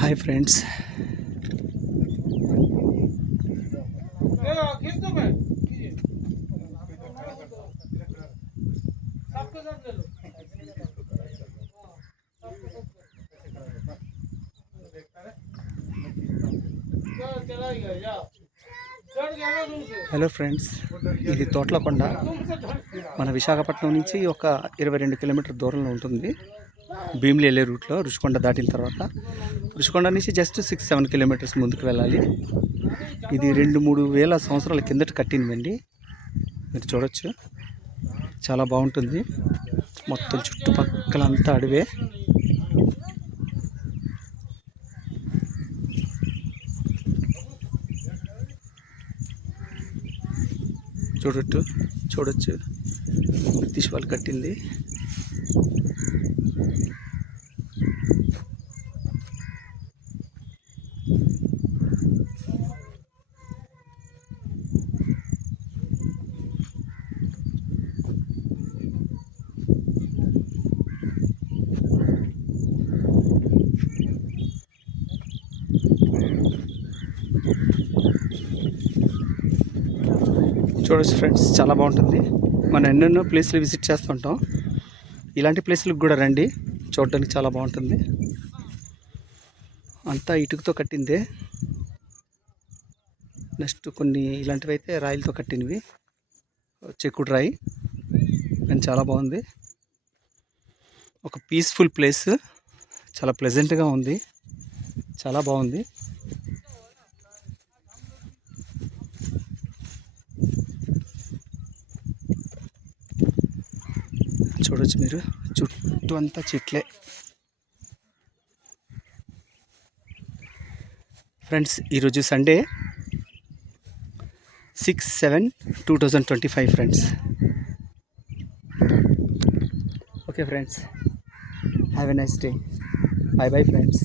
Hi friends, hello friends, ఇది తోట్లకొండ. మన విశాఖపట్నం నుంచి ఒక 22 కిలోమీటర్ దూరంలో ఉంటుంది. భీమిలి వెళ్ళే రూట్లో రుషికొండ దాటిన తర్వాత రుషికొండ నుంచి జస్ట్ 6-7 కిలోమీటర్స్ ముందుకు వెళ్ళాలి. ఇది 2-3 వేల సంవత్సరాల కిందట కట్టినవండి. మీరు చూడొచ్చు, చాలా బాగుంటుంది. మొత్తం చుట్టుపక్కలంతా అడవే. చూడొచ్చు బ్రిటిష్ వాళ్ళు కట్టింది. చూడొచ్చు ఫ్రెండ్స్, చాలా బాగుంటుంది. మనం ఎన్నెన్నో ప్లేస్లు విజిట్ చేస్తుంటాం. ఇలాంటి ప్లేస్లకు కూడా రండి, చూడడానికి చాలా బాగుంటుంది. అంతా ఇటుకతో కట్టిందే. నెక్స్ట్ కొన్ని ఇలాంటివి అయితే రాయిలతో కట్టినవి, చెక్కుడు రాయి. కానీ చాలా బాగుంది. ఒక పీస్ఫుల్ ప్లేస్, చాలా ప్లెజెంట్గా ఉంది, చాలా బాగుంది. చూడొచ్చు మీరు, చుట్టూ అంతా చెట్లే. ఫ్రెండ్స్, ఈరోజు Sunday 6/7/2025 friends. Okay friends, have a nice day. By bye friends.